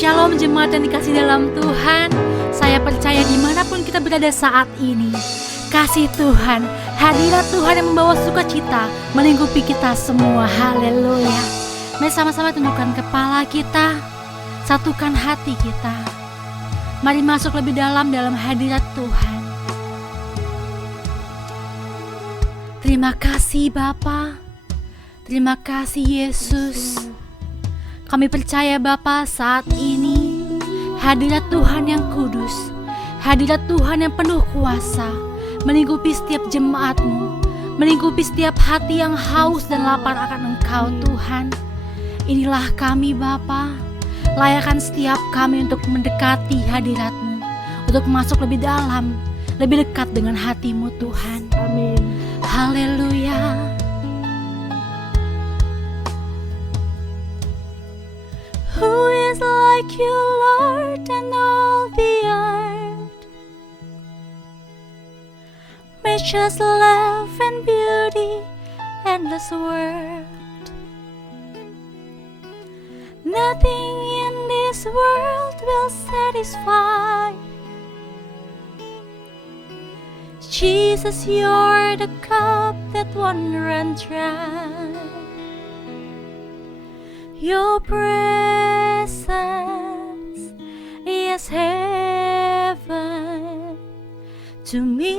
Shalom jemaat yang dikasih dalam Tuhan. Saya percaya dimanapun kita berada saat ini, kasih Tuhan, hadirat Tuhan yang membawa sukacita melingkupi kita semua. Haleluya. Mari sama-sama tundukkan kepala kita, satukan hati kita. Mari masuk lebih dalam hadirat Tuhan. Terima kasih Bapa. Terima kasih Yesus. Kami percaya Bapa saat ini hadirat Tuhan yang kudus, hadirat Tuhan yang penuh kuasa melingkupi setiap jemaat-Mu, melingkupi setiap hati yang haus dan lapar akan Engkau Tuhan. Inilah kami Bapa, layakkan setiap kami untuk mendekati hadirat-Mu, untuk masuk lebih dalam, lebih dekat dengan hati-Mu Tuhan. Amin. Haleluya. Who is like you, Lord, and all the earth? Matchless love and beauty, endless world. Nothing in this world will satisfy. Jesus, you're the cup that won't run dry. Your presence is heaven to me.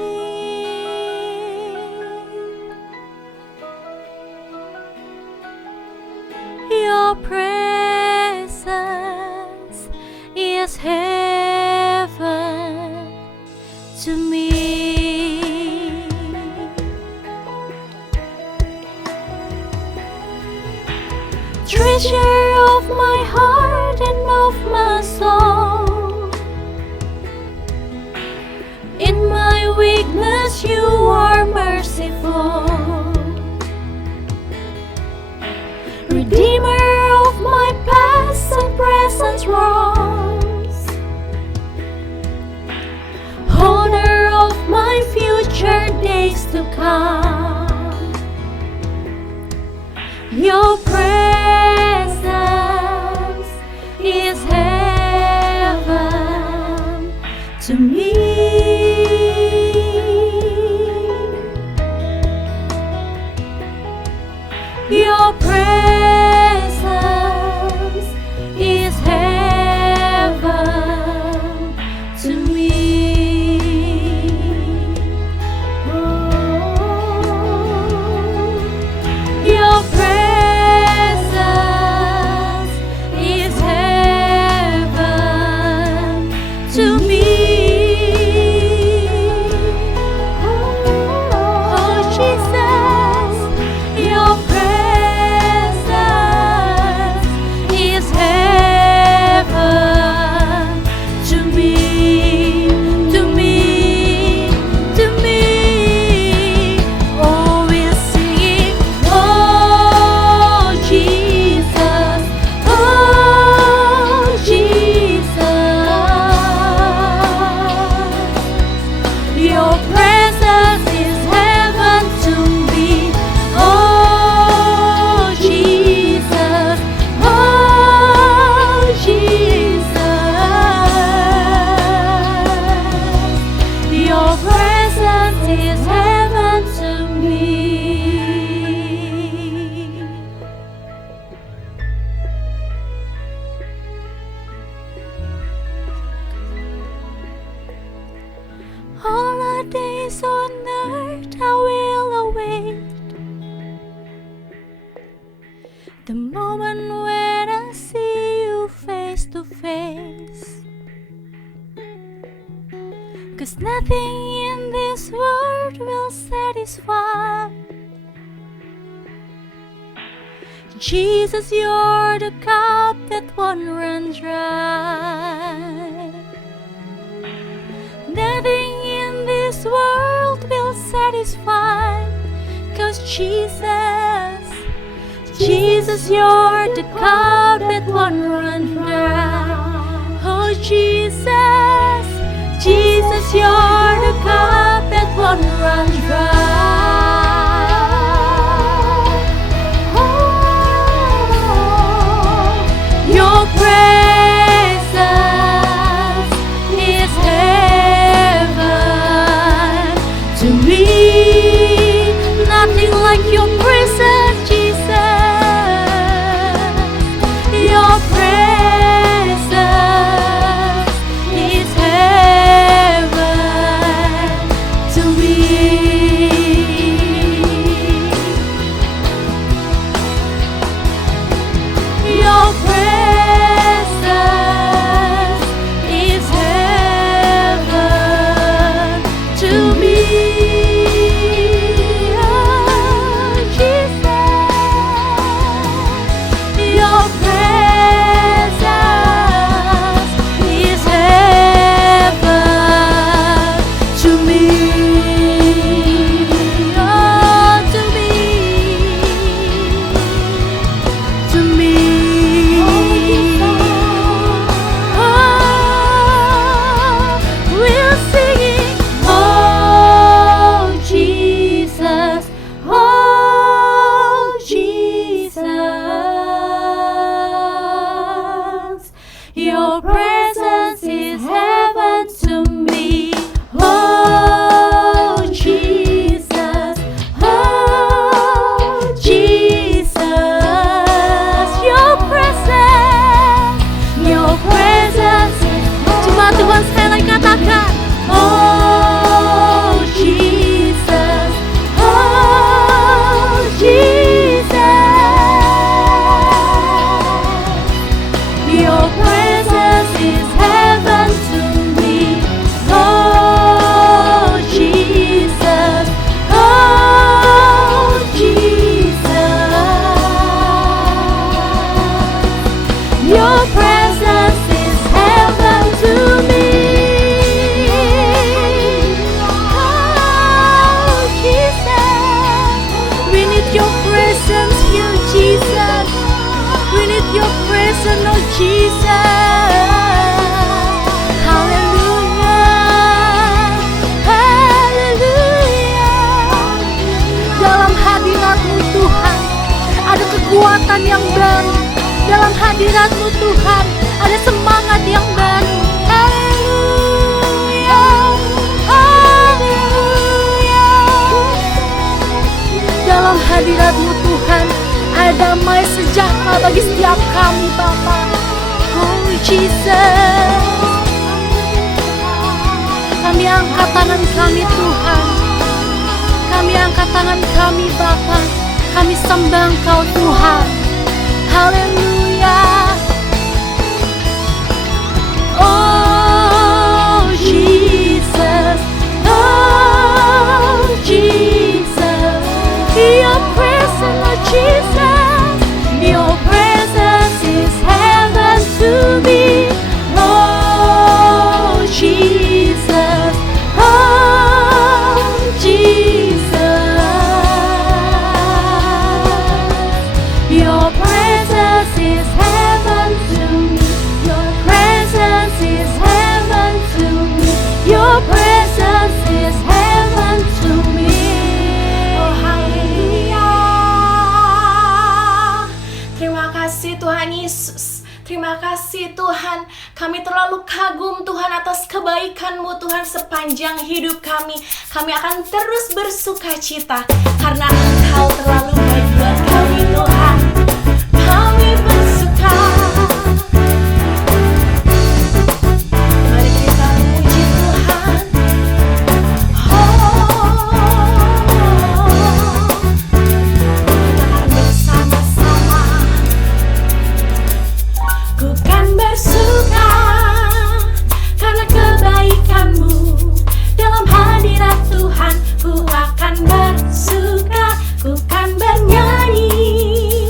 Your presence is heaven to me. Treasure of my heart and of my soul, in my weakness you are merciful. Redeemer of my past and present wrongs, holder of my future days to come. Your presence is heaven to me. Your presence is heaven to me. Your presence is heaven to me. Oh Jesus, your presence is heaven to me, to me, to me. Oh, we're singing, oh Jesus, oh Jesus. Your presence is heaven to me, oh Jesus, oh Jesus. Your presence is heaven to me. All our days on earth I will await the moment when I see you face to face. 'Cause nothing in this world will satisfy. Jesus, you're the cup that won't run dry. Nothing in this world will satisfy. 'Cause Jesus, you're the cup that won't run dry. Oh Jesus, Jesus, you're the cup that won't run dry. Oh, your presence Your presence is heaven to me. Oh Jesus, oh Jesus. Your presence is. Cuma Tuhan sekali lagi katakan. Oh Jesus, oh Jesus. Your presence is heaven to me. Oh Jesus, oh Jesus. Your presence is heaven to me. Oh Jesus, we need your presence here, Jesus. We need your presence, oh Jesus. Hallelujah, hallelujah. Dalam hadirat-Mu Tuhan, ada kekuatan yang baru. Dalam hadirat-Mu Tuhan, ada semangat yang baru. Hallelujah, hallelujah. Dalam hadirat-Mu Tuhan, ada damai sejahtera bagi setiap kami, Bapa. Oh Jesus, kami angkat tangan kami, Tuhan. Kami angkat tangan kami, Bapa. Kami sembah Engkau, Tuhan. Haleluya. Oh Jesus, oh Jesus. Your presence, oh Jesus. Your presence is heaven to me. Oh Jesus, oh Jesus. Your presence is heaven to me. Your presence is heaven to me. Your presence is heaven to me. Oh haleluya. Terima kasih Tuhan Yesus. Terima kasih Tuhan. Kami terlalu kagum Tuhan atas kebaikan-Mu Tuhan sepanjang hidup kami. Kami akan terus bersuka cita karena Engkau terlalu baik buat kami Tuhan. Kami bersuka. Mari kita puji Tuhan. Kita akan bersama-sama. Ku kan bersuka karena kebaikan-Mu. Dalam hadirat Tuhan ku akan bersuka. Ku kan bernyanyi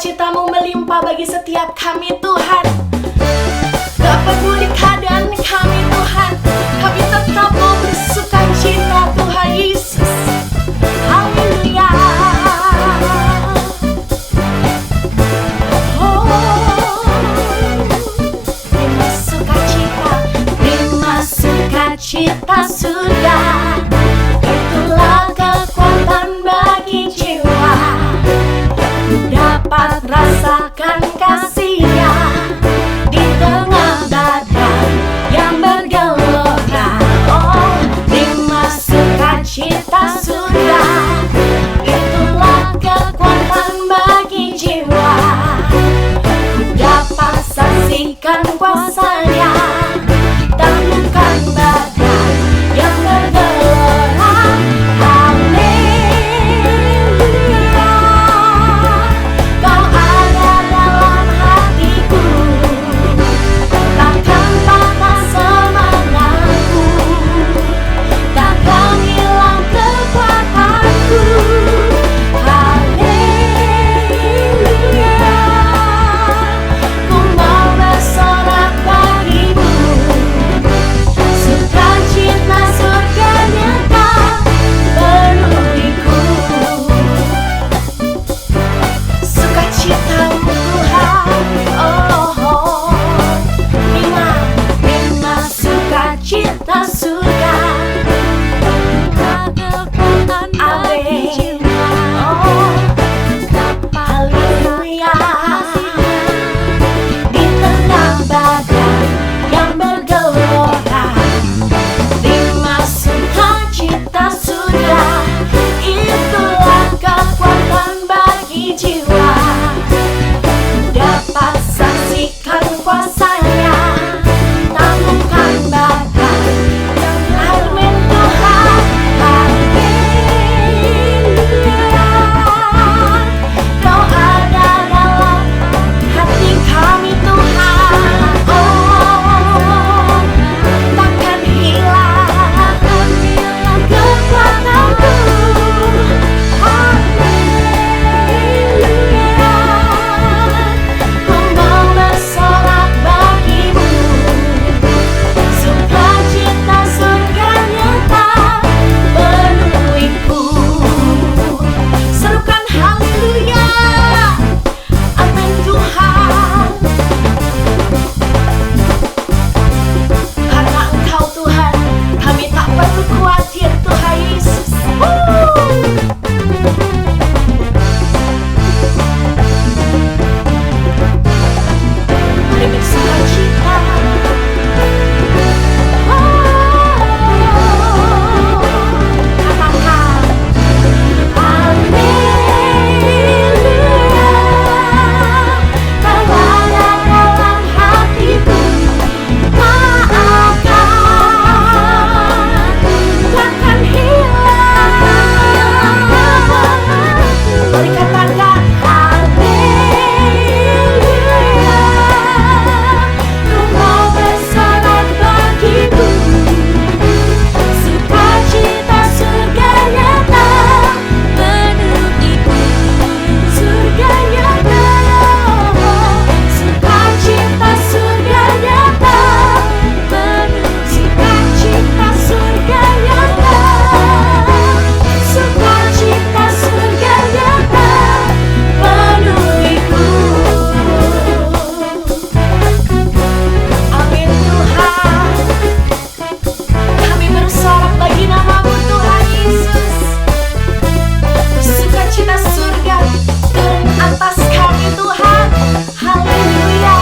Sukacitamu melimpah bagi setiap kami Tuhan. Gak peduli keadaan kami Tuhan, kami tetap mau bersukacita Tuhan Yesus. Haleluya. Sukacita sudah, itulah kekuatan bagi jiwa. Dapat rasakan kasih-Nya di tengah badan yang bergelora. Oh, terima sukacita sudah, itulah kekuatan bagi jiwa. Dapat saksikan kuasa-Nya, taklukan badan yang bergelora. Haleluya, Kau ada dalam hatiku, takkan patah semangatku, takkan hilang kekuatanku. Haleluya, ku mau bersorak bagimu. Sukacita surga nyata penuhiku. Sukacitamu Tuhan, oh, terima sukacita surga. Kekuatan bagi jiwa. Oh, haleluya. Di tengah badan yang bergelora, terima sukacita sudah, itulah kekuatan bagi jiwa. Dapat saksikan kuasa-Nya, taklukan badan yang armen Tuhan. Haleluya, Kau ada dalam hati kami Tuhan. Oh, takkan hilang kekuatanku. Haleluya, ku mau bersorak bagimu. Sukacita surga nyata penuhiku. Serukan haleluya, amin Tuhan. Karena Engkau Tuhan, kami tak perlu khawatir Tuhan Yesus. Mari bersukacita. Katakan haleluya, Kau ada dalam hatiku, takkan hilang. Mari katakan haleluya, ku mau bersorak bagimu. Sukacita surga nyata penuhiku. Surga nyata, sukacita surga nyata penuhiku. Sukacita surga nyata, sukacita surga nyata penuhiku. Amin Tuhan. Kami bersorak bagi nama-Mu Tuhan Yesus. Sukacita surga turun atas kami Tuhan. Haleluya.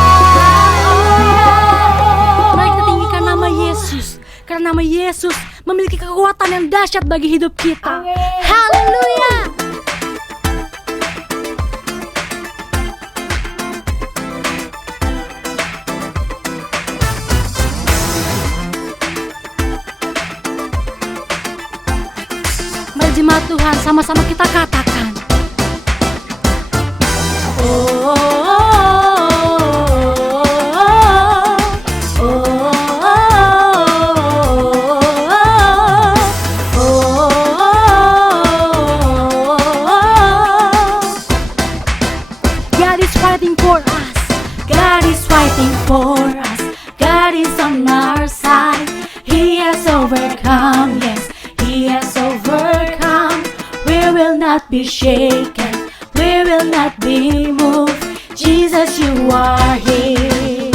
Mari kita tinggikan nama Yesus, karena nama Yesus memiliki kekuatan yang dahsyat bagi hidup kita. Amin. Haleluya. Mari jemaat Tuhan, sama-sama kita katakan. Oh, for us. God is on our side. He has overcome, yes, He has overcome. We will not be shaken, we will not be moved. Jesus, you are here.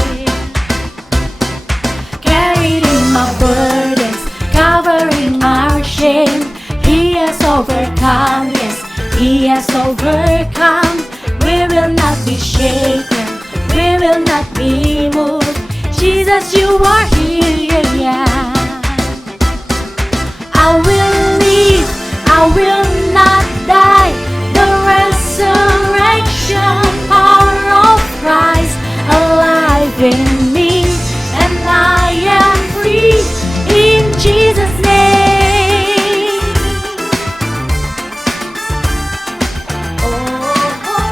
Carrying my burdens, covering our shame. He has overcome, yes, He has overcome. We will not be shaken, we will not be moved. Jesus, you are here, yeah. I will live, I will not die. The resurrection power of Christ alive in me, and I am free in Jesus' name. Oh, oh,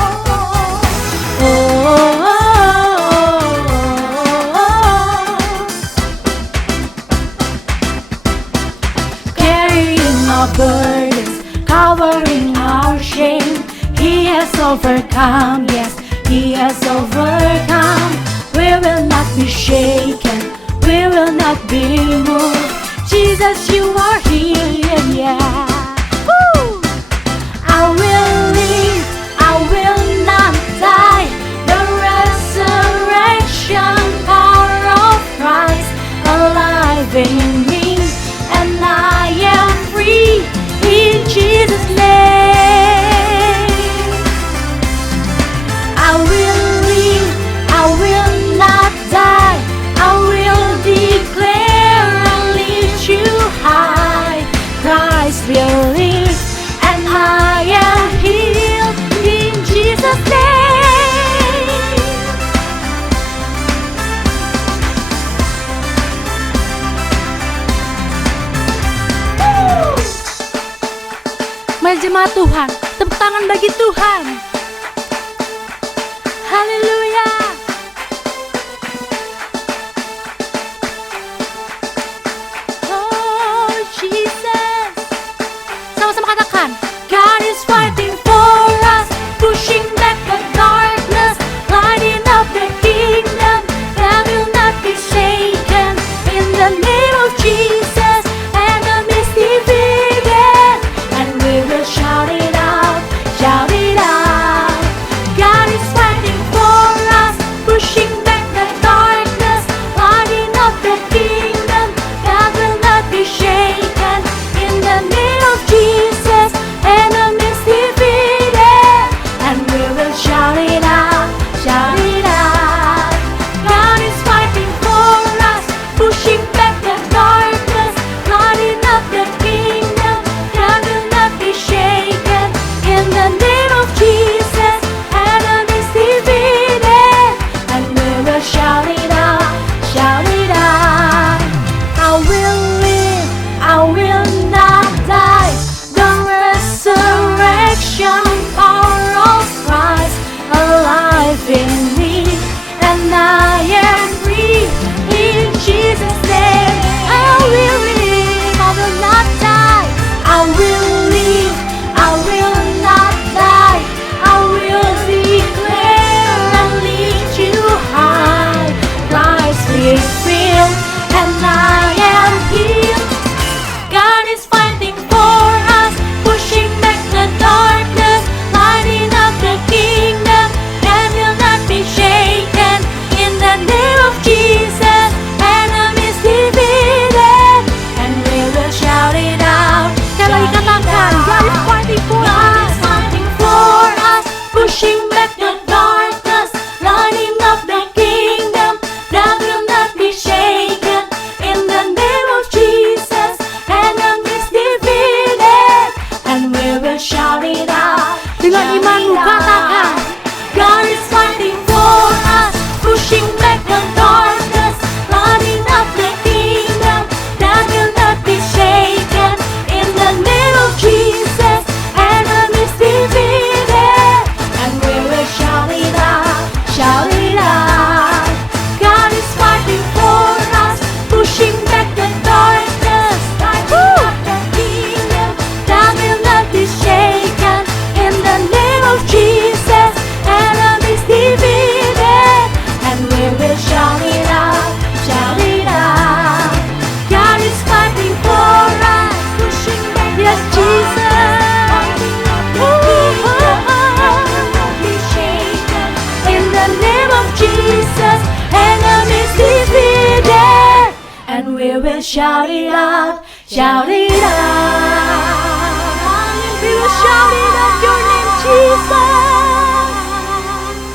oh, oh, carrying our burdens, covering our shame. He has overcome, yes, He has overcome. We will not be shaken, we will not be moved. Jesus, you are here, yeah. Woo! I will live, I will not die. The resurrection power of Christ alive in me, and I am free in Jesus' name. I will live, I will not die. I will declare and lift you high. Christ will live, and I am healed in Jesus' name. Mari jemaat Tuhan, tepuk tangan bagi Tuhan. Haleluya. Oh Jesus. Sama-sama katakan, God is fighting for us, pushing back the darkness, lighting up the kingdom that will not be shaken. In the name of Jesus, enemies defeated, and we will shout it out, shout it out. God is fighting for us, pushing back the darkness, lighting up the kingdom that will not be shaken. In the name of Jesus, enemies defeated, and we will shout it out, shout it out. God is fighting for us, pushing back the darkness, lighting up the kingdom that will not be shaken. In the name of Jesus, enemies defeated, and we will shout it out, shout it out. I will live, I will not die. The resurrection power of Christ alive in me, and I am free in Jesus' name. I will live, I will not die. I will live, I will not die. I will declare and lift you high. Christ is real, and I am healed. God is fighting for us, pushing back the darkness, lighting up the kingdom that will not be shaken. In the name of Jesus, enemies defeated, and we will shout it out. Sekali lagi katakan, God is fighting for us. God is fighting for us, pushing back the darkness, lighting up the kingdom that will not be shaken. In the name of Jesus, enemies defeated, and we will shout it out. Dengan imanmu katakan, God is fighting for us, pushing back the darkness, lighting up the kingdom that will not be shaken. In the name of Jesus, enemies defeated, and we will shout it out, shout it out. God is fighting for us, pushing back the darkness, lighting up the kingdom that will not be shaken. In the name of shout it out, shout it out. We will shout it out your name, Jesus.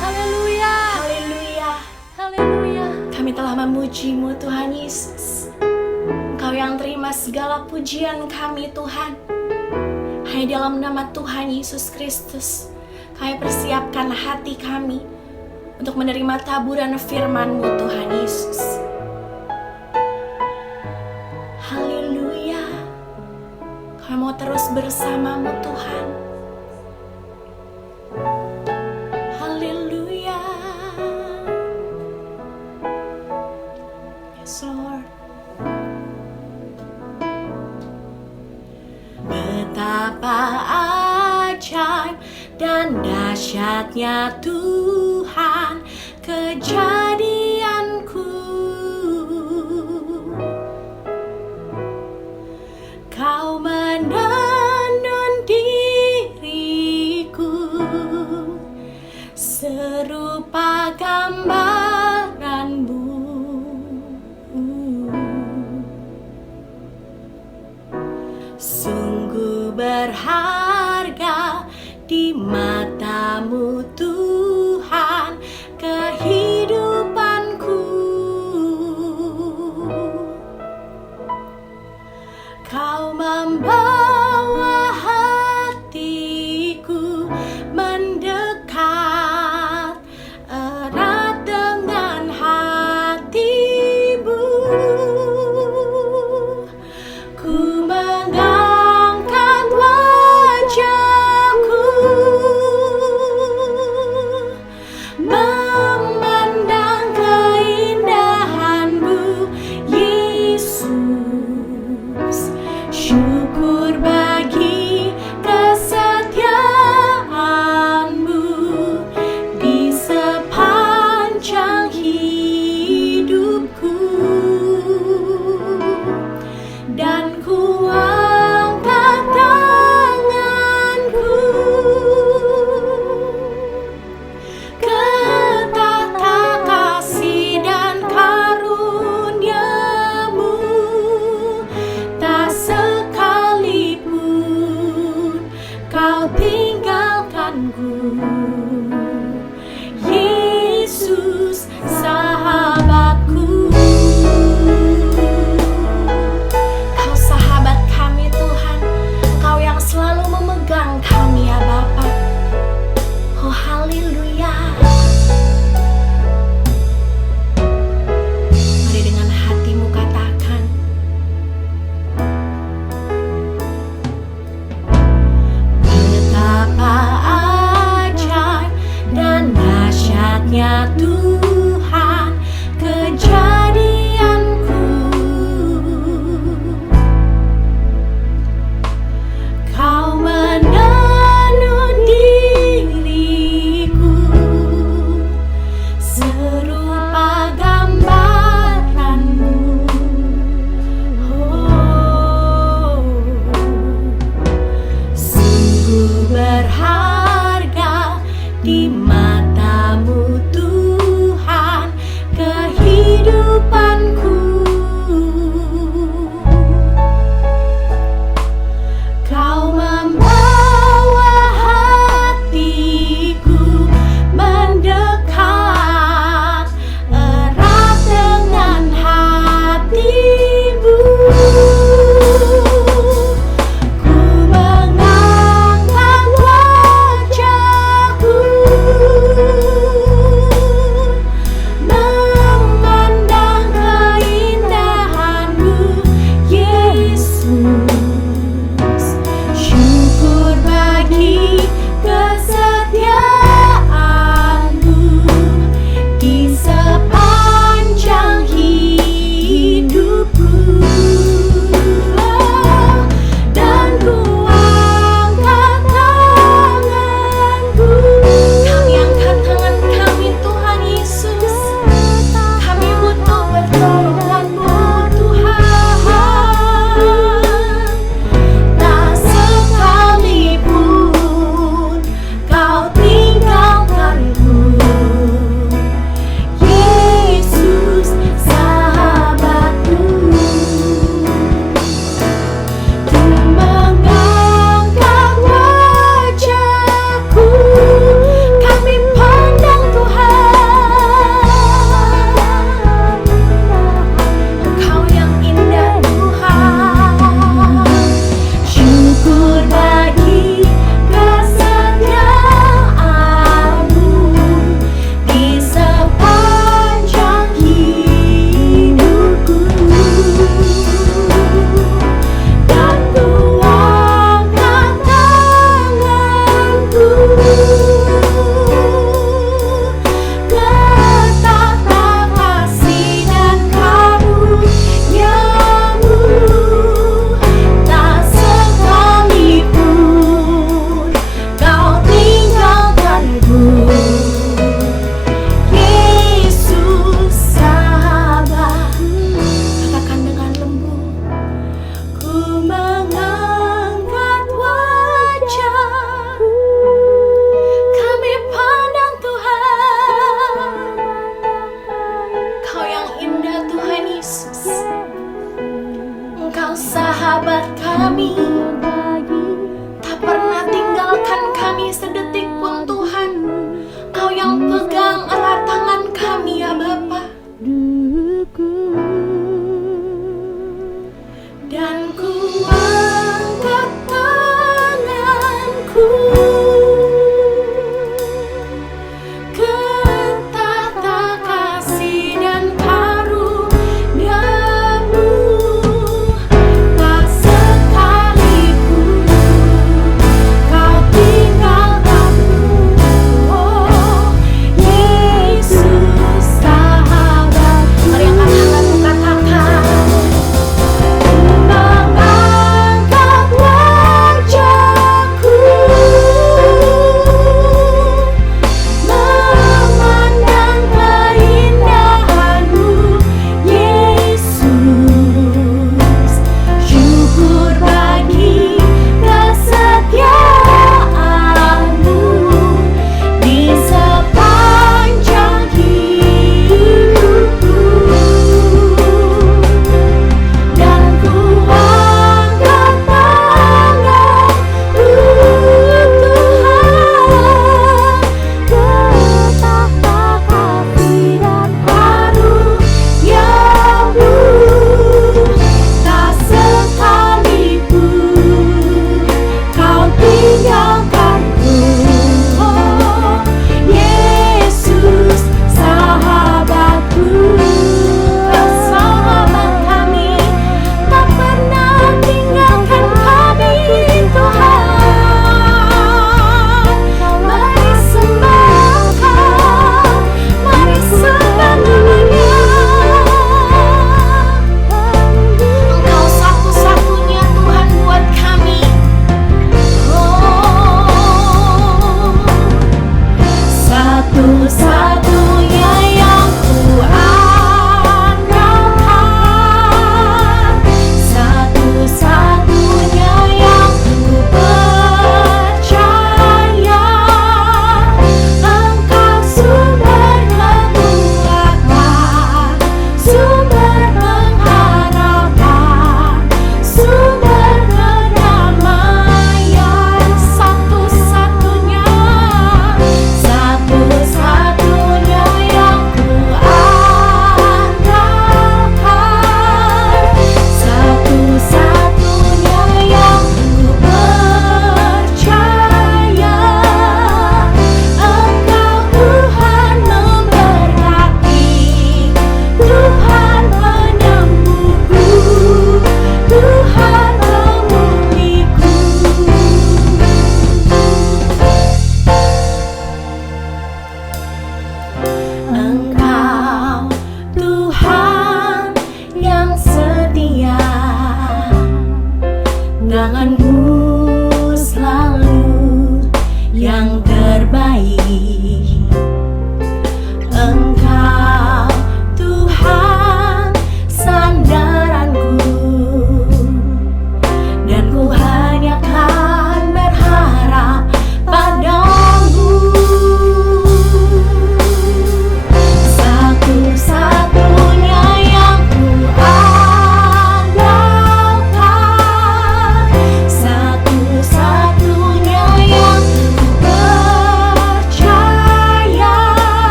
Haleluya. Haleluya. Haleluya. Kami telah memuji-Mu Tuhan Yesus. Engkau yang terima segala pujian kami Tuhan. Hanya dalam nama Tuhan Yesus Kristus kami persiapkan hati kami untuk menerima taburan firman-Mu Tuhan Yesus. Haleluya. Kami mau terus bersama-Mu Tuhan. Haleluya. Yes Lord. Betapa ajaib dan dahsyatnya Tuhan kejadianku. Kau menenun diriku serupa gambaran-Mu. Sungguh berharga di mata-Mu Tuhan kehidupanku. Kau membawa hatiku mendekat erat dengan hati-Mu. Ku mengangkat wajahku memandang keindahan-Mu, Yesus. Syukur bagi kesetiaan-Mu di sepanjang hidupku. Dan ku angkat tanganku ke tata kasih dan karunia-Mu. Tak sekalipun Kau tinggalkanku, Yesus sahabatku. Kau sahabat kami Tuhan, Kau yang selalu memegang kami ya Bapa. Oh haleluya. Mari dengan hatimu katakan, betapa ajaib dan dahsyatnya Tuhan kejadianku. Kau menenun diriku serupa gambaran-Mu. Oh, sungguh berharga di mata-Mu Tuhan kehidupanku. Kau membawa hatiku mendekat erat dengan hati-Mu. Ku mengangkat wajahku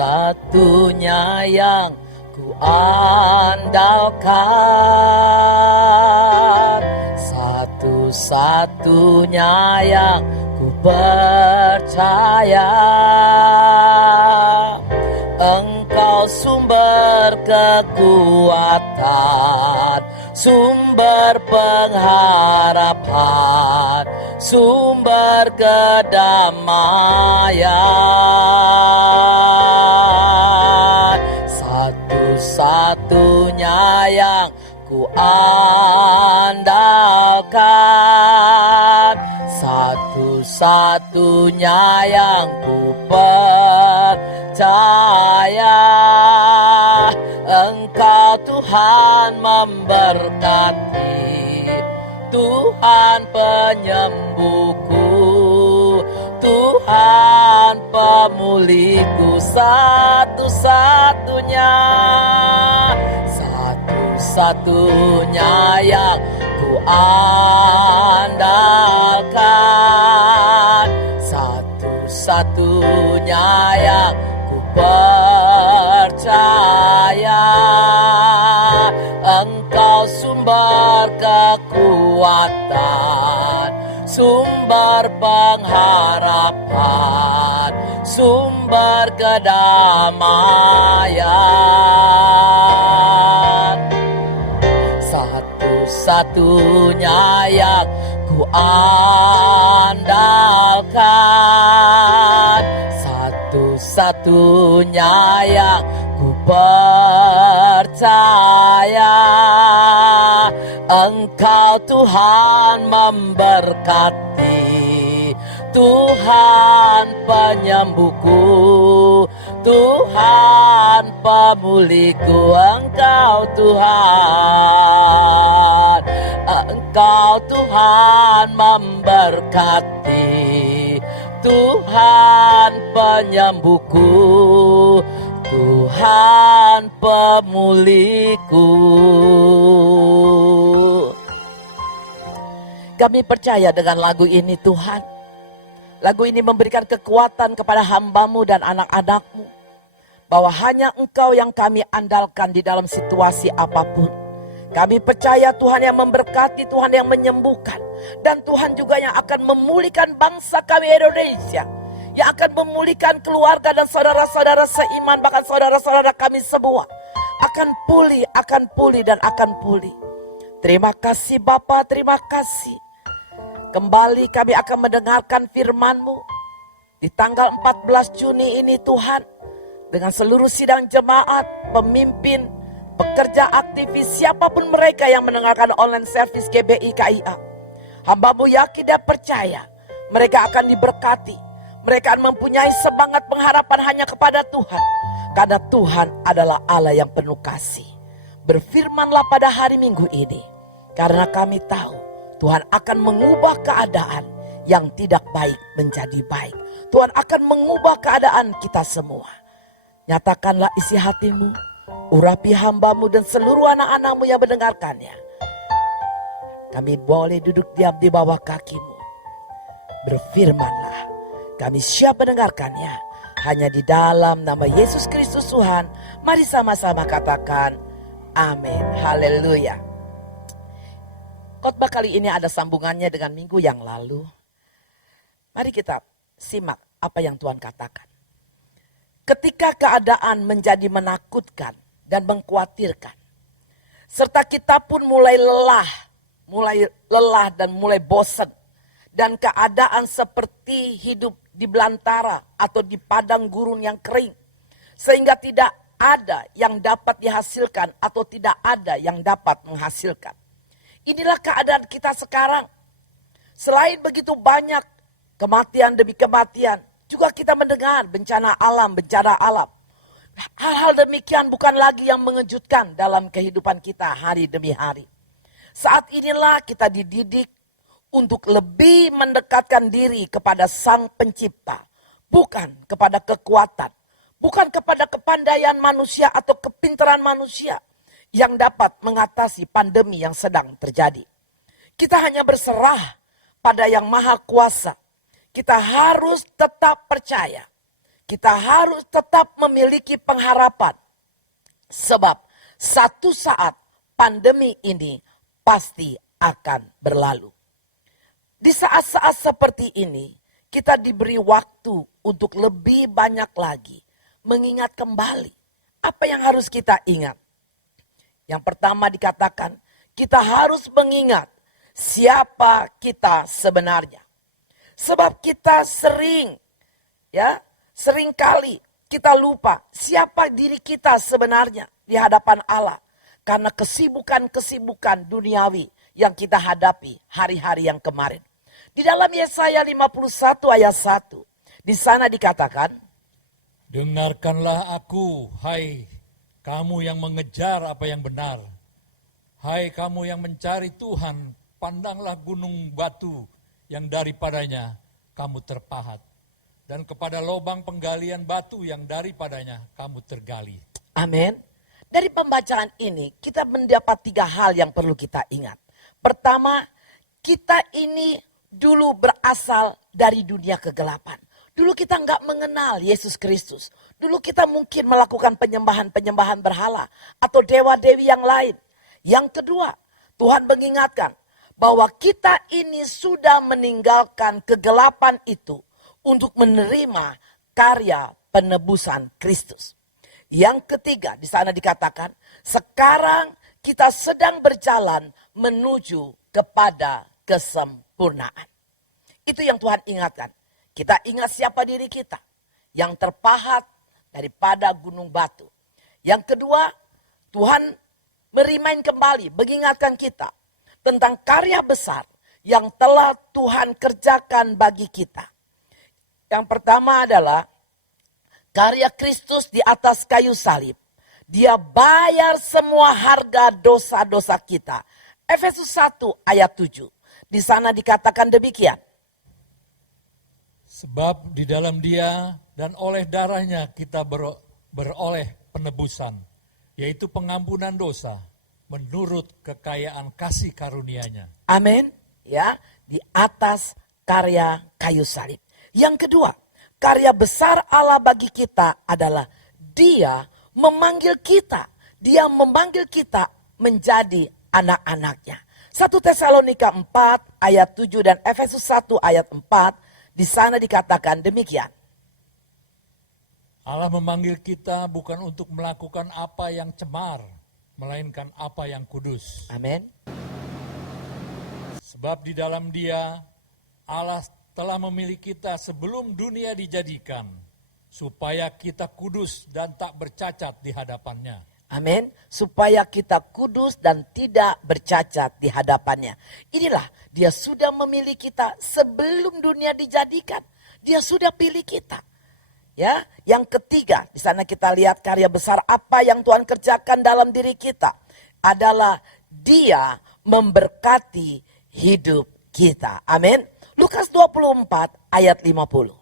satu-satunya yang ku andalkan, satu-satunya yang ku percaya. Engkau sumber kekuatan, sumber pengharapan, sumber kedamaian. Satu-satunya yang ku andalkan, satu-satunya yang ku percaya. Engkau Tuhan memberkati, Tuhan penyembuhku, Tuhan pemulihku, satu-satunya, satu-satunya yang ku andalkan, satu-satunya yang ku percaya. Engkau sumber kekuatan, sumber pengharapan, sumber kedamaian. Satu-satunya yang ku andalkan, satu-satunya yang ku percaya. Engkau Tuhan memberkati, Tuhan penyembuhku, Tuhan pemulihku. Engkau Tuhan, Engkau Tuhan memberkati, Tuhan penyembuhku, Tuhan pemulihku. Kami percaya dengan lagu ini Tuhan. Lagu ini memberikan kekuatan kepada hamba-Mu dan anak-anak-Mu. Bahwa hanya Engkau yang kami andalkan di dalam situasi apapun. Kami percaya Tuhan yang memberkati, Tuhan yang menyembuhkan. Dan Tuhan juga yang akan memulihkan bangsa kami Indonesia. Yang akan memulihkan keluarga dan saudara-saudara seiman, bahkan saudara-saudara kami semua. Akan pulih dan akan pulih. Terima kasih Bapa, terima kasih. Kembali kami akan mendengarkan firman-Mu di tanggal 14 Juni ini Tuhan. Dengan seluruh sidang jemaat, pemimpin, pekerja aktivis, siapapun mereka yang mendengarkan online service GBI KIA. Hamba-Mu yakin dan percaya mereka akan diberkati. Mereka akan mempunyai semangat pengharapan hanya kepada Tuhan. Karena Tuhan adalah Allah yang penuh kasih. Berfirmanlah pada hari Minggu ini. Karena kami tahu Tuhan akan mengubah keadaan yang tidak baik menjadi baik. Tuhan akan mengubah keadaan kita semua. Nyatakanlah isi hatimu, urapi hamba-Mu dan seluruh anak-anak-Mu yang mendengarkannya. Kami boleh duduk diam di bawah kaki-Mu. Berfirmanlah, kami siap mendengarkannya. Hanya di dalam nama Yesus Kristus Tuhan, mari sama-sama katakan amin. Haleluya. Khotbah kali ini ada sambungannya dengan minggu yang lalu. Mari kita simak apa yang Tuhan katakan. Ketika keadaan menjadi menakutkan dan mengkhawatirkan, serta kita pun mulai lelah dan mulai bosan, dan keadaan seperti hidup di belantara atau di padang gurun yang kering, sehingga tidak ada yang dapat dihasilkan atau tidak ada yang dapat menghasilkan. Inilah keadaan kita sekarang. Selain begitu banyak kematian demi kematian, juga kita mendengar bencana alam. Hal-hal demikian bukan lagi yang mengejutkan dalam kehidupan kita hari demi hari. Saat inilah kita dididik untuk lebih mendekatkan diri kepada Sang Pencipta. Bukan kepada kekuatan, bukan kepada kepandaian manusia atau kepintaran manusia yang dapat mengatasi pandemi yang sedang terjadi. Kita hanya berserah pada Yang Maha Kuasa. Kita harus tetap percaya. kita harus tetap memiliki pengharapan. Sebab satu saat pandemi ini pasti akan berlalu. Di saat-saat seperti ini, kita diberi waktu untuk lebih banyak lagi mengingat kembali apa yang harus kita ingat. Yang pertama dikatakan, kita harus mengingat siapa kita sebenarnya. Sebab kita seringkali kita lupa siapa diri kita sebenarnya di hadapan Allah. Karena kesibukan-kesibukan duniawi yang kita hadapi hari-hari yang kemarin. Di dalam Yesaya 51 ayat 1, di sana dikatakan, dengarkanlah aku, hai kamu yang mengejar apa yang benar. Hai kamu yang mencari Tuhan, pandanglah gunung batu yang daripadanya kamu terpahat. Dan kepada lubang penggalian batu yang daripadanya kamu tergali. Amin. Dari pembacaan ini kita mendapat 3 hal yang perlu kita ingat. Pertama, kita ini dulu berasal dari dunia kegelapan. Dulu kita nggak mengenal Yesus Kristus. Dulu kita mungkin melakukan penyembahan-penyembahan berhala atau dewa-dewi yang lain. Yang kedua, Tuhan mengingatkan bahwa kita ini sudah meninggalkan kegelapan itu untuk menerima karya penebusan Kristus. Yang ketiga, di sana dikatakan, sekarang kita sedang berjalan menuju kepada kesempurnaan. Itu yang Tuhan ingatkan. Kita ingat siapa diri kita yang terpahat daripada gunung batu. Yang kedua, Tuhan merimain kembali, mengingatkan kita tentang karya besar yang telah Tuhan kerjakan bagi kita. Yang pertama adalah karya Kristus di atas kayu salib. Dia bayar semua harga dosa-dosa kita. Efesus 1 ayat 7. Di sana dikatakan demikian. Sebab di dalam Dia dan oleh darahnya kita beroleh penebusan, yaitu pengampunan dosa menurut kekayaan kasih karunia-Nya. Amin. Ya, di atas karya kayu salib. Yang kedua, karya besar Allah bagi kita adalah Dia memanggil kita. Dia memanggil kita menjadi anak-anaknya. 1 Tesalonika 4 ayat 7 dan Efesus 1 ayat 4. Di sana dikatakan demikian. Allah memanggil kita bukan untuk melakukan apa yang cemar, melainkan apa yang kudus. Amin. Sebab di dalam Dia, Allah telah memilih kita sebelum dunia dijadikan, supaya kita kudus dan tak bercacat di hadapan-Nya. Amin. Supaya kita kudus dan tidak bercacat di hadapannya. Inilah Dia sudah memilih kita sebelum dunia dijadikan. Dia sudah pilih kita. Ya, yang ketiga, di sana kita lihat karya besar apa yang Tuhan kerjakan dalam diri kita adalah Dia memberkati hidup kita. Amin. Lukas 24 ayat 50.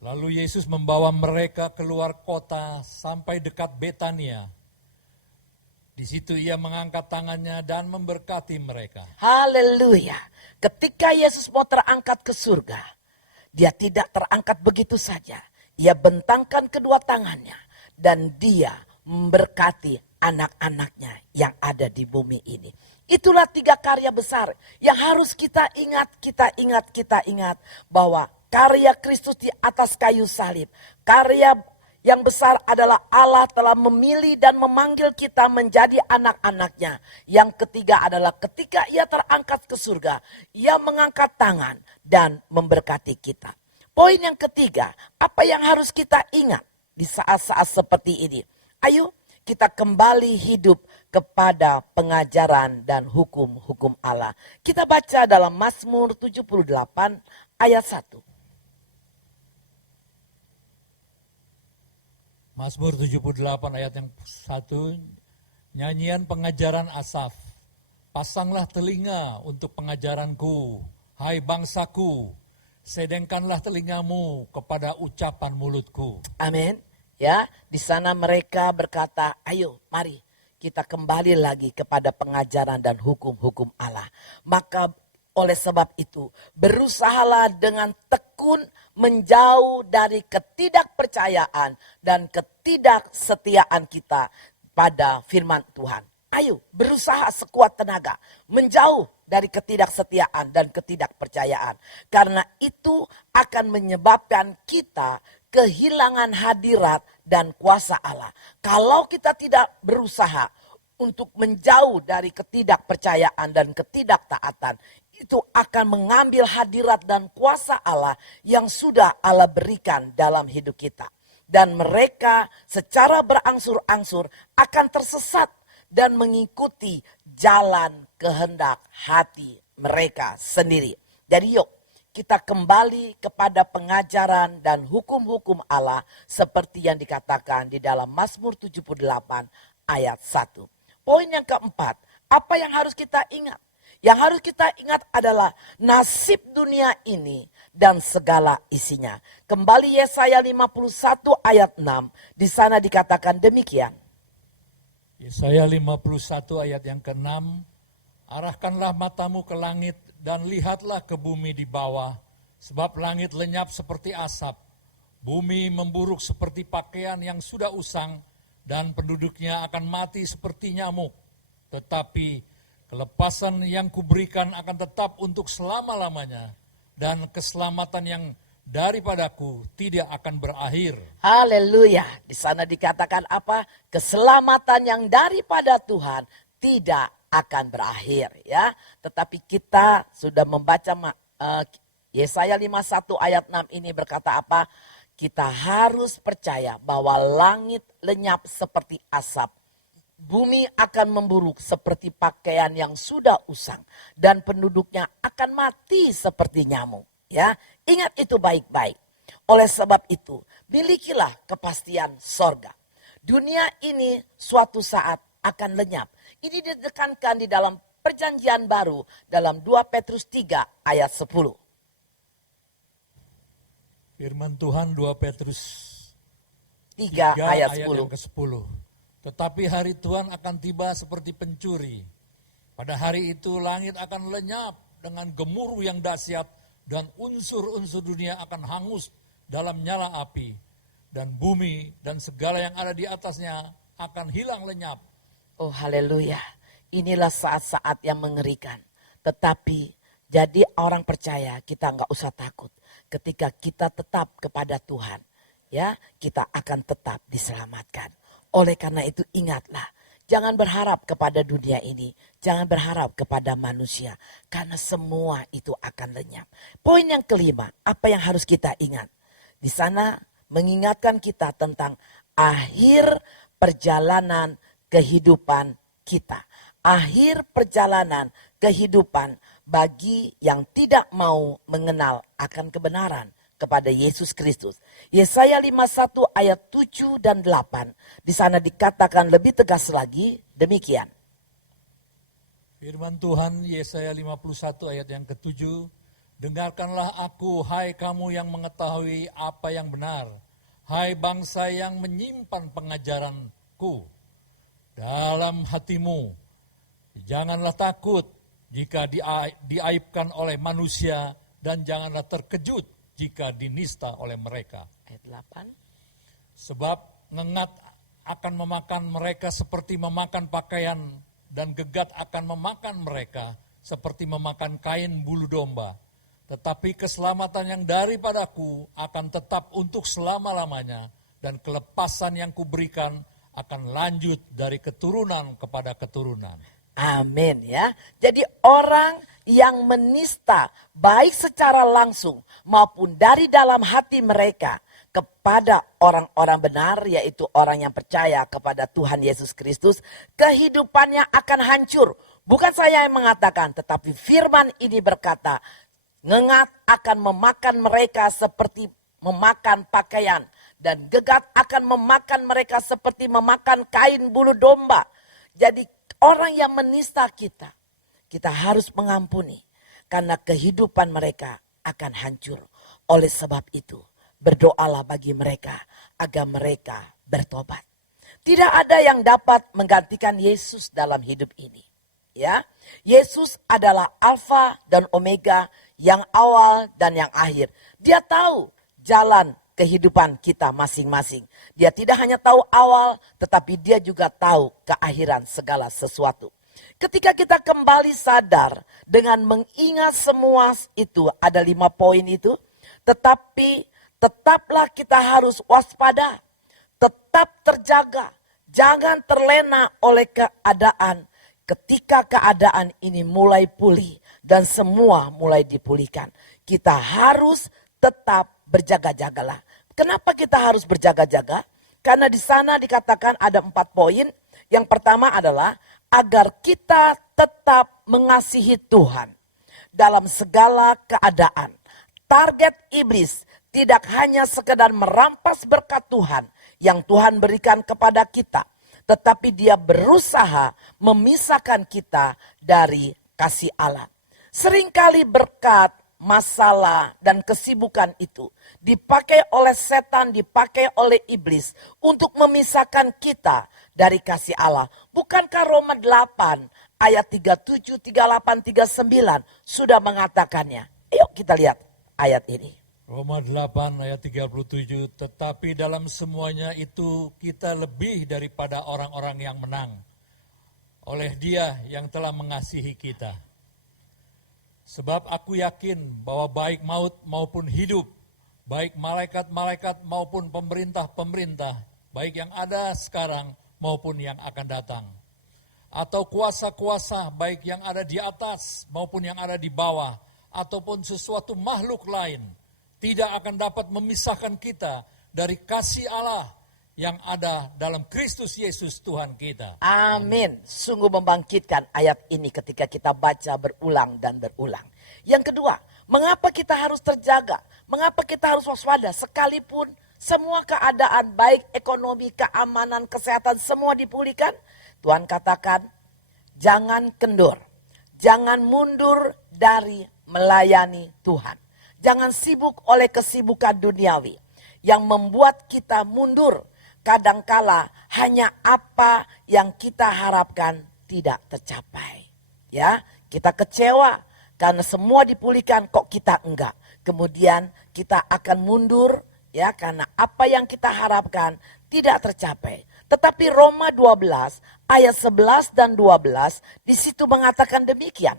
Lalu Yesus membawa mereka keluar kota sampai dekat Betania. Di situ Ia mengangkat tangannya dan memberkati mereka. Haleluya. Ketika Yesus mau terangkat ke surga, Dia tidak terangkat begitu saja. Ia bentangkan kedua tangannya dan Dia memberkati anak-anaknya yang ada di bumi ini. Itulah 3 karya besar yang harus kita ingat bahwa karya Kristus di atas kayu salib. Karya yang besar adalah Allah telah memilih dan memanggil kita menjadi anak-anaknya. Yang ketiga adalah ketika Ia terangkat ke surga, Ia mengangkat tangan dan memberkati kita. Poin yang ketiga, apa yang harus kita ingat di saat-saat seperti ini? Ayo kita kembali hidup kepada pengajaran dan hukum-hukum Allah. Kita baca dalam Mazmur 78 ayat 1. Mazmur 78 ayat yang 1, nyanyian pengajaran Asaf. Pasanglah telinga untuk pengajaranku, hai bangsaku, sedengkanlah telingamu kepada ucapan mulutku. Amin. Ya, di sana mereka berkata, ayo mari kita kembali lagi kepada pengajaran dan hukum-hukum Allah. Maka oleh sebab itu berusahalah dengan tekun tekun menjauh dari ketidakpercayaan dan ketidaksetiaan kita pada firman Tuhan. Ayo berusaha sekuat tenaga menjauh dari ketidaksetiaan dan ketidakpercayaan. Karena itu akan menyebabkan kita kehilangan hadirat dan kuasa Allah. Kalau kita tidak berusaha untuk menjauh dari ketidakpercayaan dan ketidaktaatan, itu akan mengambil hadirat dan kuasa Allah yang sudah Allah berikan dalam hidup kita. Dan mereka secara berangsur-angsur akan tersesat dan mengikuti jalan kehendak hati mereka sendiri. Jadi yuk kita kembali kepada pengajaran dan hukum-hukum Allah seperti yang dikatakan di dalam Mazmur 78 ayat 1. Poin yang keempat, apa yang harus kita ingat? Yang harus kita ingat adalah nasib dunia ini dan segala isinya. Kembali Yesaya 51 ayat 6, di sana dikatakan demikian. Yesaya 51 ayat yang ke-6, arahkanlah matamu ke langit dan lihatlah ke bumi di bawah, sebab langit lenyap seperti asap, bumi memburuk seperti pakaian yang sudah usang, dan penduduknya akan mati seperti nyamuk. Tetapi kelepasan yang kuberikan akan tetap untuk selama-lamanya, dan keselamatan yang daripadaku tidak akan berakhir. Haleluya. Di sana dikatakan apa? Keselamatan yang daripada Tuhan tidak akan berakhir, ya. Tetapi kita sudah membaca Yesaya 51 ayat 6 ini berkata apa? Kita harus percaya bahwa langit lenyap seperti asap. Bumi akan memburuk seperti pakaian yang sudah usang, dan penduduknya akan mati seperti nyamuk. Ya, ingat itu baik-baik. Oleh sebab itu, milikilah kepastian sorga. Dunia ini suatu saat akan lenyap. Ini ditekankan di dalam perjanjian baru dalam 2 Petrus 3 ayat 10. Firman Tuhan 2 Petrus 3 ayat 10. yang ke-10. Tetapi hari Tuhan akan tiba seperti pencuri. Pada hari itu langit akan lenyap dengan gemuruh yang dahsyat, dan unsur-unsur dunia akan hangus dalam nyala api. Dan bumi dan segala yang ada di atasnya akan hilang lenyap. Oh haleluya, inilah saat-saat yang mengerikan. Tetapi jadi orang percaya kita nggak usah takut. Ketika kita tetap kepada Tuhan, ya kita akan tetap diselamatkan. Oleh karena itu ingatlah, jangan berharap kepada dunia ini, jangan berharap kepada manusia, karena semua itu akan lenyap. Poin yang kelima, apa yang harus kita ingat? Di sana mengingatkan kita tentang akhir perjalanan kehidupan kita. Akhir perjalanan kehidupan bagi yang tidak mau mengenal akan kebenaran kepada Yesus Kristus. Yesaya 51 ayat 7 dan 8. Di sana dikatakan lebih tegas lagi demikian. Firman Tuhan Yesaya 51 ayat yang ke-7. Dengarkanlah aku, hai kamu yang mengetahui apa yang benar. Hai bangsa yang menyimpan pengajaranku dalam hatimu. Janganlah takut jika diaibkan oleh manusia, dan janganlah terkejut jika dinista oleh mereka. Ayat 8. Sebab ngengat akan memakan mereka seperti memakan pakaian, dan gegat akan memakan mereka seperti memakan kain bulu domba. Tetapi keselamatan yang daripadaku akan tetap untuk selama-lamanya, dan kelepasan yang kuberikan akan lanjut dari keturunan kepada keturunan. Amin ya. Jadi orang yang menista baik secara langsung maupun dari dalam hati mereka kepada orang-orang benar, yaitu orang yang percaya kepada Tuhan Yesus Kristus, kehidupannya akan hancur. Bukan saya yang mengatakan, tetapi firman ini berkata, ngengat akan memakan mereka seperti memakan pakaian, dan gegat akan memakan mereka seperti memakan kain bulu domba. Jadi orang yang menista kita, kita harus mengampuni, karena kehidupan mereka akan hancur. Oleh sebab itu, berdoalah bagi mereka agar mereka bertobat. Tidak ada yang dapat menggantikan Yesus dalam hidup ini. Ya, Yesus adalah Alfa dan Omega yang awal dan yang akhir. Dia tahu jalan kehidupan kita masing-masing. Dia tidak hanya tahu awal, tetapi dia juga tahu keakhiran segala sesuatu. Ketika kita kembali sadar dengan mengingat semua itu, ada 5 poin itu, tetapi tetaplah kita harus waspada, tetap terjaga, jangan terlena oleh keadaan. Ketika keadaan ini mulai pulih dan semua mulai dipulihkan, kita harus tetap berjaga-jagalah. Kenapa kita harus berjaga-jaga? Karena di sana dikatakan ada 4 poin. Yang pertama adalah agar kita tetap mengasihi Tuhan dalam segala keadaan. Target iblis tidak hanya sekedar merampas berkat Tuhan yang Tuhan berikan kepada kita, tetapi dia berusaha memisahkan kita dari kasih Allah. Seringkali berkat, masalah, dan kesibukan itu dipakai oleh setan, dipakai oleh iblis untuk memisahkan kita dari kasih Allah. Bukankah Roma 8 ayat 37, 38, 39 sudah mengatakannya? Yuk kita lihat ayat ini. Roma 8 ayat 37, tetapi dalam semuanya itu kita lebih daripada orang-orang yang menang. Oleh Dia yang telah mengasihi kita. Sebab aku yakin bahwa baik maut maupun hidup, baik malaikat-malaikat maupun pemerintah-pemerintah, baik yang ada sekarang maupun yang akan datang. Atau kuasa-kuasa baik yang ada di atas maupun yang ada di bawah, ataupun sesuatu makhluk lain, tidak akan dapat memisahkan kita dari kasih Allah yang ada dalam Kristus Yesus Tuhan kita. Amin. Sungguh membangkitkan ayat ini ketika kita baca berulang dan berulang. Yang kedua, mengapa kita harus terjaga? Mengapa kita harus waspada? Sekalipun semua keadaan baik ekonomi, keamanan, kesehatan semua dipulihkan. Tuhan katakan, jangan kendur. Jangan mundur dari melayani Tuhan. Jangan sibuk oleh kesibukan duniawi yang membuat kita mundur. Kadangkala hanya apa yang kita harapkan tidak tercapai. Ya, kita kecewa karena semua dipulihkan kok kita enggak. Kemudian kita akan mundur ya karena apa yang kita harapkan tidak tercapai. Tetapi Roma 12 ayat 11 dan 12 di situ mengatakan demikian.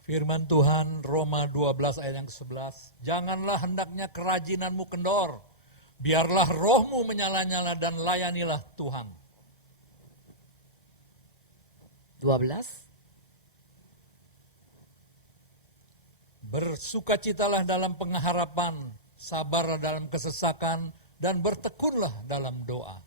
Firman Tuhan Roma 12 ayat yang ke-11, janganlah hendaknya kerajinanmu kendor, biarlah rohmu menyala-nyala dan layanilah Tuhan. 12. Bersukacitalah dalam pengharapan, sabarlah dalam kesesakan, dan bertekunlah dalam doa.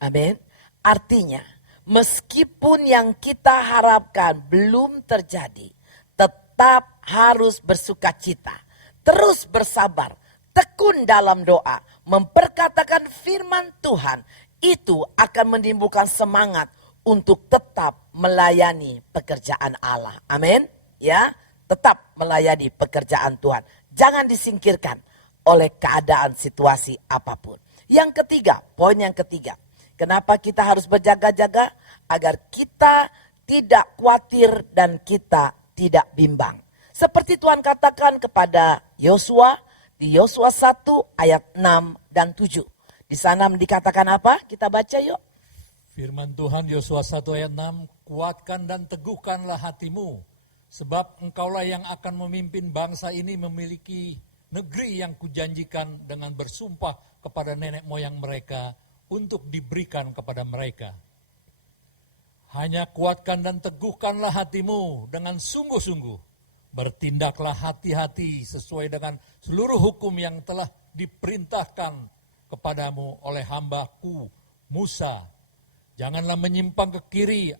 Amin. Artinya, meskipun yang kita harapkan belum terjadi, tetap harus bersukacita, terus bersabar, tekun dalam doa, memperkatakan firman Tuhan, itu akan menimbulkan semangat untuk tetap melayani pekerjaan Allah. Amin. Ya, tetap melayani pekerjaan Tuhan. Jangan disingkirkan oleh keadaan situasi apapun. Yang ketiga, poin yang ketiga. Kenapa kita harus berjaga-jaga? Agar kita tidak khawatir dan kita tidak bimbang. Seperti Tuhan katakan kepada Yosua di Yosua 1 ayat 6 dan 7. Di sana dikatakan apa? Kita baca yuk. Firman Tuhan Yosua 1 ayat 6, kuatkan dan teguhkanlah hatimu, sebab engkaulah yang akan memimpin bangsa ini memiliki negeri yang kujanjikan dengan bersumpah kepada nenek moyang mereka untuk diberikan kepada mereka. Hanya kuatkan dan teguhkanlah hatimu dengan sungguh-sungguh. Bertindaklah hati-hati sesuai dengan seluruh hukum yang telah diperintahkan kepadamu oleh hamba-Ku Musa. Janganlah menyimpang ke kiri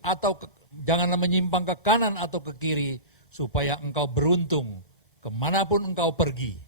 janganlah menyimpang ke kanan atau ke kiri, supaya engkau beruntung kemanapun engkau pergi.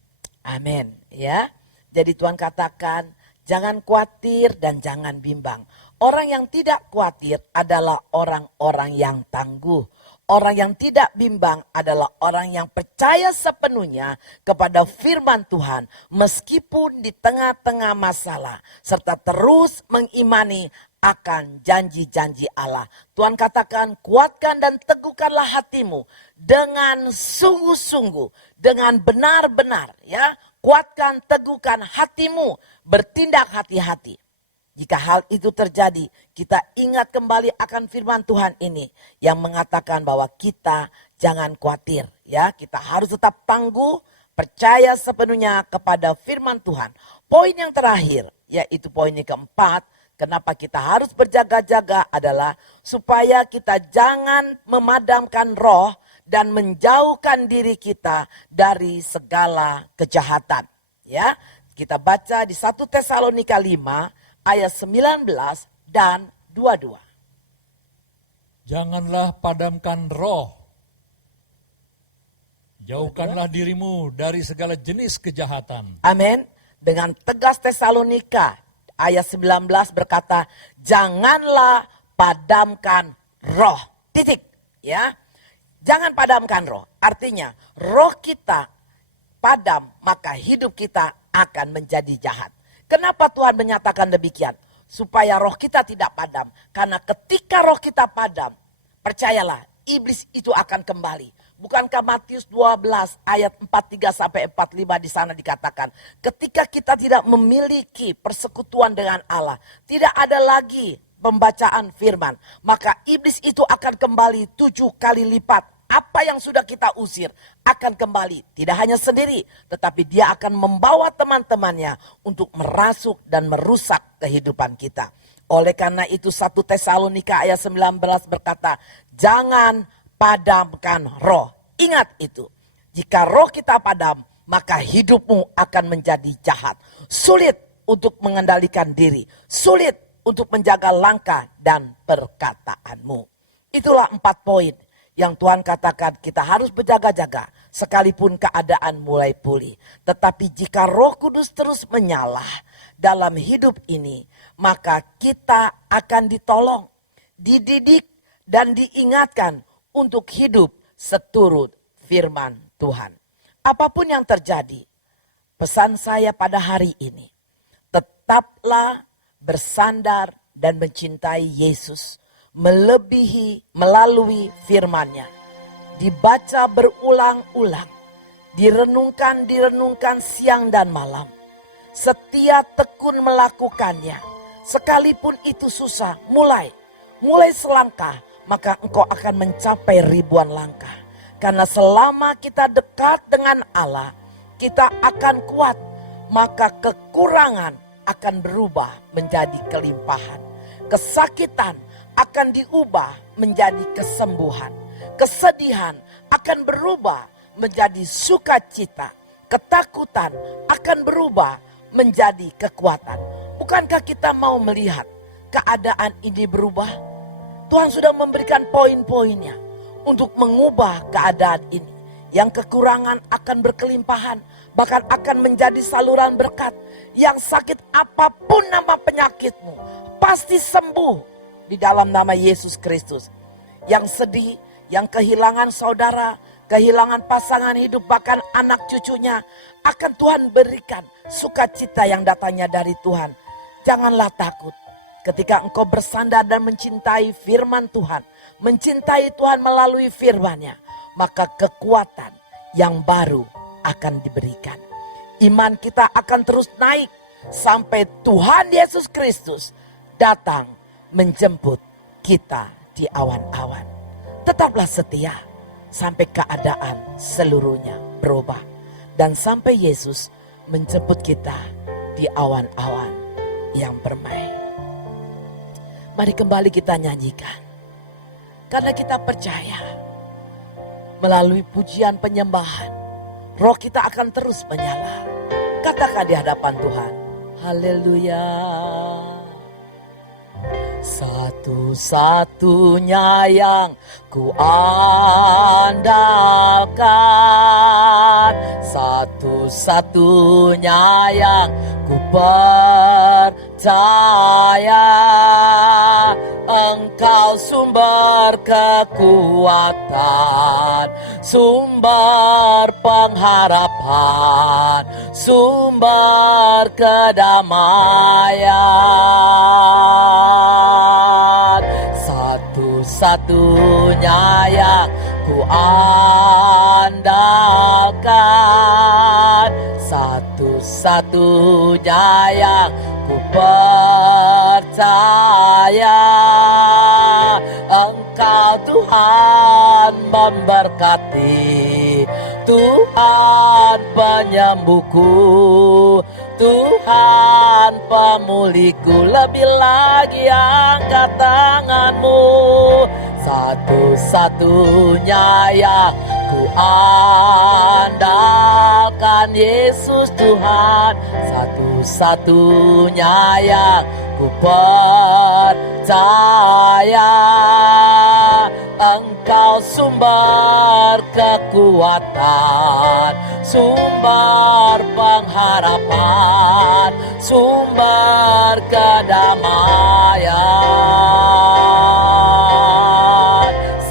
Amin. Ya, jadi Tuhan katakan jangan khawatir dan jangan bimbang. Orang yang tidak khawatir adalah orang-orang yang tangguh. Orang yang tidak bimbang adalah orang yang percaya sepenuhnya kepada firman Tuhan. Meskipun di tengah-tengah masalah. Serta terus mengimani akan janji-janji Allah. Tuhan katakan kuatkan dan teguhkanlah hatimu dengan sungguh-sungguh. dengan benar-benar, ya, kuatkan, teguhkan hatimu, bertindak hati-hati. Jika hal itu terjadi, kita ingat kembali akan firman Tuhan ini yang mengatakan bahwa kita jangan khawatir, ya. Kita harus tetap tangguh, percaya sepenuhnya kepada firman Tuhan. Poin yang terakhir, yaitu poin yang keempat, kenapa kita harus berjaga-jaga adalah supaya kita jangan memadamkan roh dan menjauhkan diri kita dari segala kejahatan. Ya, kita baca di 1 Tesalonika 5 ayat 19 dan 22. Janganlah padamkan roh. Jauhkanlah dirimu dari segala jenis kejahatan. Amin. Dengan tegas Tesalonika ayat 19 berkata, janganlah padamkan roh. Titik. Ya. Jangan padamkan roh. Artinya roh kita padam, maka hidup kita akan menjadi jahat. Kenapa Tuhan menyatakan demikian? Supaya roh kita tidak padam. Karena ketika roh kita padam, percayalah, iblis itu akan kembali. Bukankah Matius 12 ayat 43 sampai 45 di sana dikatakan, ketika kita tidak memiliki persekutuan dengan Allah, tidak ada lagi pembacaan firman, maka iblis itu akan kembali 7 kali lipat. Apa yang sudah kita usir akan kembali. Tidak hanya sendiri, tetapi dia akan membawa teman-temannya untuk merasuk dan merusak kehidupan kita. Oleh karena itu 1 Tesalonika ayat 19 berkata, jangan padamkan roh. Ingat itu. Jika roh kita padam, maka hidupmu akan menjadi jahat. Sulit untuk mengendalikan diri. Sulit untuk menjaga langkah dan perkataanmu. Itulah 4 poin yang Tuhan katakan kita harus berjaga-jaga sekalipun keadaan mulai pulih. Tetapi jika Roh Kudus terus menyala dalam hidup ini, maka kita akan ditolong, dididik dan diingatkan untuk hidup seturut firman Tuhan. Apapun yang terjadi, pesan saya pada hari ini, tetaplah bersandar dan mencintai Yesus. Melebihi melalui firman-Nya. Dibaca berulang-ulang. Direnungkan siang dan malam. Setia tekun melakukannya. Sekalipun itu susah, mulai selangkah, maka engkau akan mencapai ribuan langkah. Karena selama kita dekat dengan Allah, kita akan kuat. Maka kekurangan akan berubah menjadi kelimpahan. Kesakitan akan diubah menjadi kesembuhan. Kesedihan akan berubah menjadi sukacita. Ketakutan akan berubah menjadi kekuatan. Bukankah kita mau melihat keadaan ini berubah? Tuhan sudah memberikan poin-poinnya untuk mengubah keadaan ini. Yang kekurangan akan berkelimpahan, bahkan akan menjadi saluran berkat. Yang sakit apapun nama penyakitmu, pasti sembuh di dalam nama Yesus Kristus. Yang sedih, yang kehilangan saudara, kehilangan pasangan hidup, bahkan anak cucunya, akan Tuhan berikan sukacita yang datangnya dari Tuhan. Janganlah takut. Ketika engkau bersandar dan mencintai firman Tuhan, mencintai Tuhan melalui firman-Nya, maka kekuatan yang baru akan diberikan. Iman kita akan terus naik sampai Tuhan Yesus Kristus datang menjemput kita di awan-awan. Tetaplah setia sampai keadaan seluruhnya berubah. Dan sampai Yesus menjemput kita di awan-awan yang permai. Mari kembali kita nyanyikan. Karena kita percaya melalui pujian penyembahan, roh kita akan terus menyala. Katakan di hadapan Tuhan, haleluya. Satu-satunya yang ku andalkan, satu-satunya yang ku percaya. Engkau sumber kekuatan, sumber pengharapan, sumber kedamaian. Satu-satunya yang ku andalkan. andalkan, satu-satunya yang ku percaya. Engkau Tuhan memberkati, Tuhan penyembuhku, Tuhan pemulihku. Lebih lagi angkat tanganmu, satu-satunya yang ku andalkan, Yesus Tuhan, satu-satunya yang ku percaya. Engkau sumber kekuatan, sumber pengharapan, sumber kedamaian.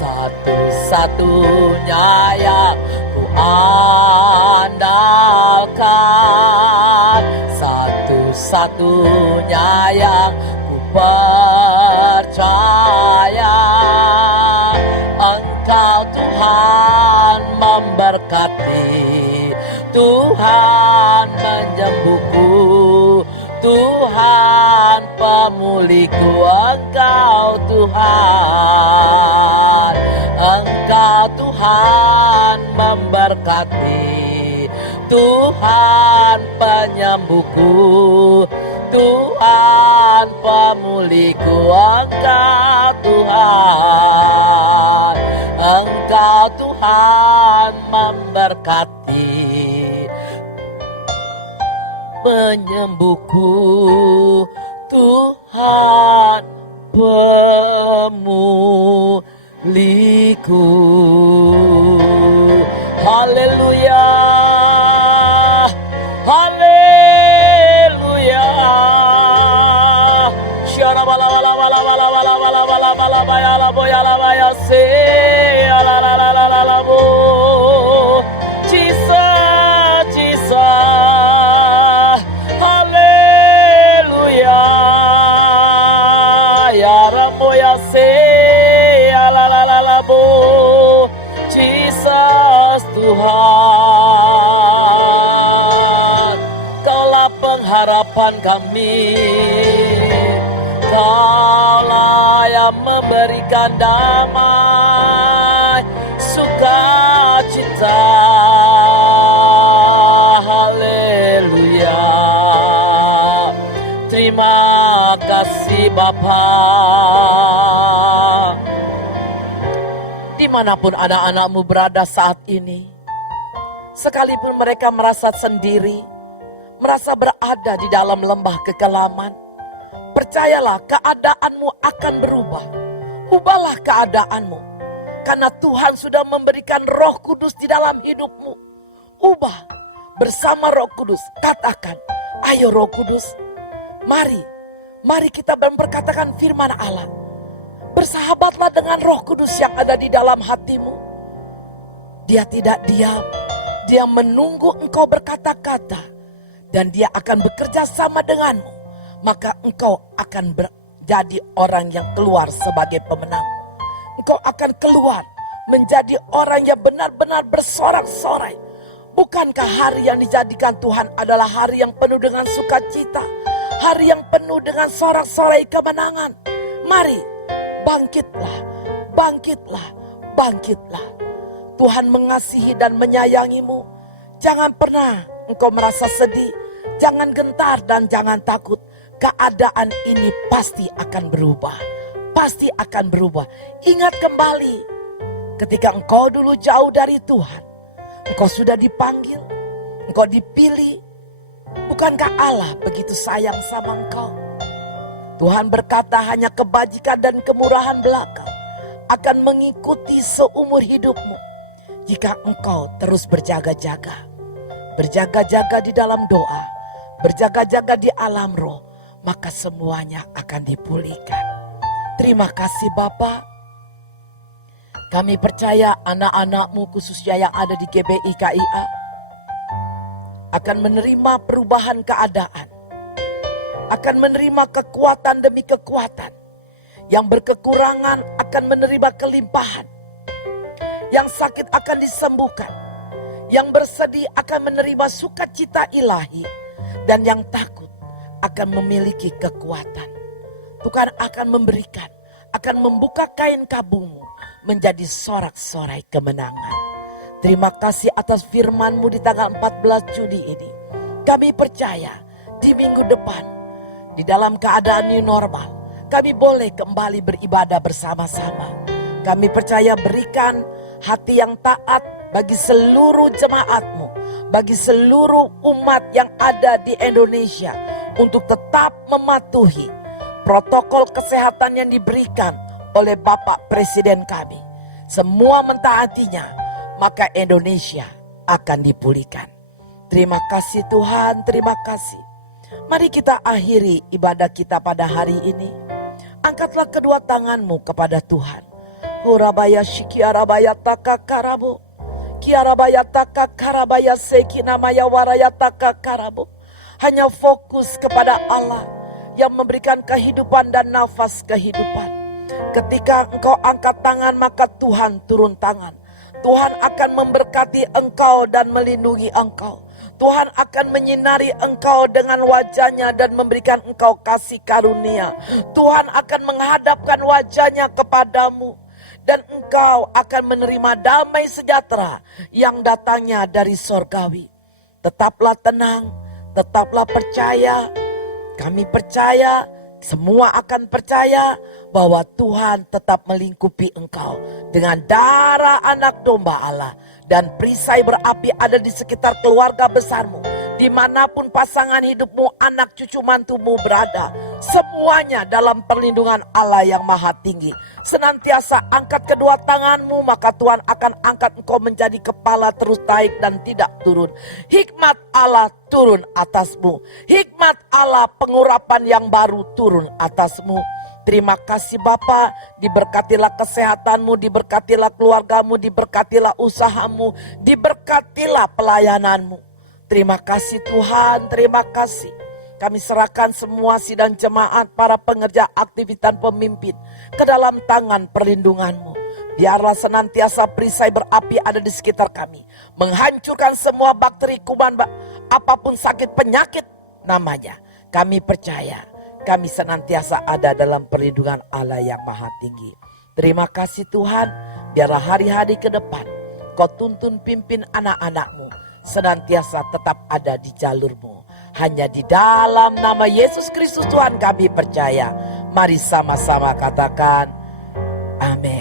Satu-satunya yang ku andalkan, satu-satunya yang ku percaya. Engkau Tuhan memberkati, Tuhan menyembuhku, Tuhan pemulihku. Engkau Tuhan, Engkau Tuhan memberkati, Tuhan penyembuhku, Tuhan pemulihku. Engkau Tuhan, Engkau Tuhan memberkati, penyembuhku, Tuhan pemulihku. Haleluya, haleluya. Syara bala bala bala bala bala bala bala bala baya la boya la baya se la la la la la la bo. Jesus, Jesus, haleluya. Ya Rambo ya se la la la la la bo. Jesus Tuhan, Kaulah pengharapan kami, Kaulah yang memberikan damai, sukacita. Haleluya. Terima kasih Bapa. Dimanapun anak-anakmu berada saat ini, sekalipun mereka merasa sendiri, merasa berada di dalam lembah kekelaman, percayalah keadaanmu akan berubah. Ubahlah keadaanmu, karena Tuhan sudah memberikan Roh Kudus di dalam hidupmu. Ubah bersama Roh Kudus. Katakan, ayo Roh Kudus, mari kita memperkatakan firman Allah. Bersahabatlah dengan Roh Kudus yang ada di dalam hatimu. Dia tidak diam, dia menunggu engkau berkata-kata, dan dia akan bekerja sama denganmu. Maka engkau akan menjadi orang yang keluar sebagai pemenang. Engkau akan keluar menjadi orang yang benar-benar bersorak-sorai. Bukankah hari yang dijadikan Tuhan adalah hari yang penuh dengan sukacita, hari yang penuh dengan sorak-sorai kemenangan? Mari, bangkitlah, bangkitlah, bangkitlah. Tuhan mengasihi dan menyayangimu. Jangan pernah engkau merasa sedih, jangan gentar dan jangan takut. Keadaan ini pasti akan berubah, pasti akan berubah. Ingat kembali, ketika engkau dulu jauh dari Tuhan, engkau sudah dipanggil, engkau dipilih. Bukankah Allah begitu sayang sama engkau? Tuhan berkata hanya kebajikan dan kemurahan belaka akan mengikuti seumur hidupmu jika engkau terus berjaga-jaga. Berjaga-jaga di dalam doa, berjaga-jaga di alam roh, maka semuanya akan dipulihkan. Terima kasih Bapa. Kami percaya anak-anak-Mu khususnya yang ada di GBI KIA akan menerima perubahan keadaan, akan menerima kekuatan demi kekuatan. Yang berkekurangan akan menerima kelimpahan, yang sakit akan disembuhkan, Yang bersedih akan menerima sukacita ilahi. Dan yang takut akan memiliki kekuatan. Tuhan akan memberikan, akan membuka kain kabungmu menjadi sorak-sorai kemenangan. Terima kasih atas firman-Mu di tanggal 14 Juni ini. Kami percaya di minggu depan, di dalam keadaan new normal, kami boleh kembali beribadah bersama-sama. Kami percaya berikan hati yang taat bagi seluruh jemaat-Mu, bagi seluruh umat yang ada di Indonesia untuk tetap mematuhi protokol kesehatan yang diberikan oleh Bapak Presiden kami. Semua mentaatinya, maka Indonesia akan dipulihkan. Terima kasih Tuhan, terima kasih. Mari kita akhiri ibadah kita pada hari ini. Angkatlah kedua tanganmu kepada Tuhan. Hurabaya shikiarabaya taka karabo. Kiarabaya taka karabaya sekinamaya waraya taka karabo. Hanya fokus kepada Allah yang memberikan kehidupan dan nafas kehidupan. Ketika engkau angkat tangan, maka Tuhan turun tangan. Tuhan akan memberkati engkau dan melindungi engkau. Tuhan akan menyinari engkau dengan wajahnya dan memberikan engkau kasih karunia. Tuhan akan menghadapkan wajahnya kepadamu. Dan engkau akan menerima damai sejahtera yang datangnya dari sorgawi. Tetaplah tenang, tetaplah percaya. Kami percaya, semua akan percaya bahwa Tuhan tetap melingkupi engkau dengan darah anak domba Allah. Dan perisai berapi ada di sekitar keluarga besarmu. Dimanapun pasangan hidupmu, anak cucu mantumu berada. Semuanya dalam perlindungan Allah yang maha tinggi. Senantiasa angkat kedua tanganmu, maka Tuhan akan angkat engkau menjadi kepala terus naik dan tidak turun. Hikmat Allah turun atasmu. Hikmat Allah pengurapan yang baru turun atasmu. Terima kasih Bapa, diberkatilah kesehatanmu, diberkatilah keluargamu, diberkatilah usahamu, diberkatilah pelayananmu. Terima kasih Tuhan, terima kasih. Kami serahkan semua sidang jemaat, para pengerja, aktivitas pemimpin ke dalam tangan perlindunganmu. Biarlah senantiasa perisai berapi ada di sekitar kami. Menghancurkan semua bakteri, kuman, apapun sakit penyakit namanya. Kami percaya. Kami senantiasa ada dalam perlindungan Allah yang maha tinggi. Terima kasih Tuhan, biarlah hari-hari ke depan Kau tuntun pimpin anak-anakmu senantiasa tetap ada di jalurmu. Hanya di dalam nama Yesus Kristus Tuhan kami percaya. Mari sama-sama katakan amin.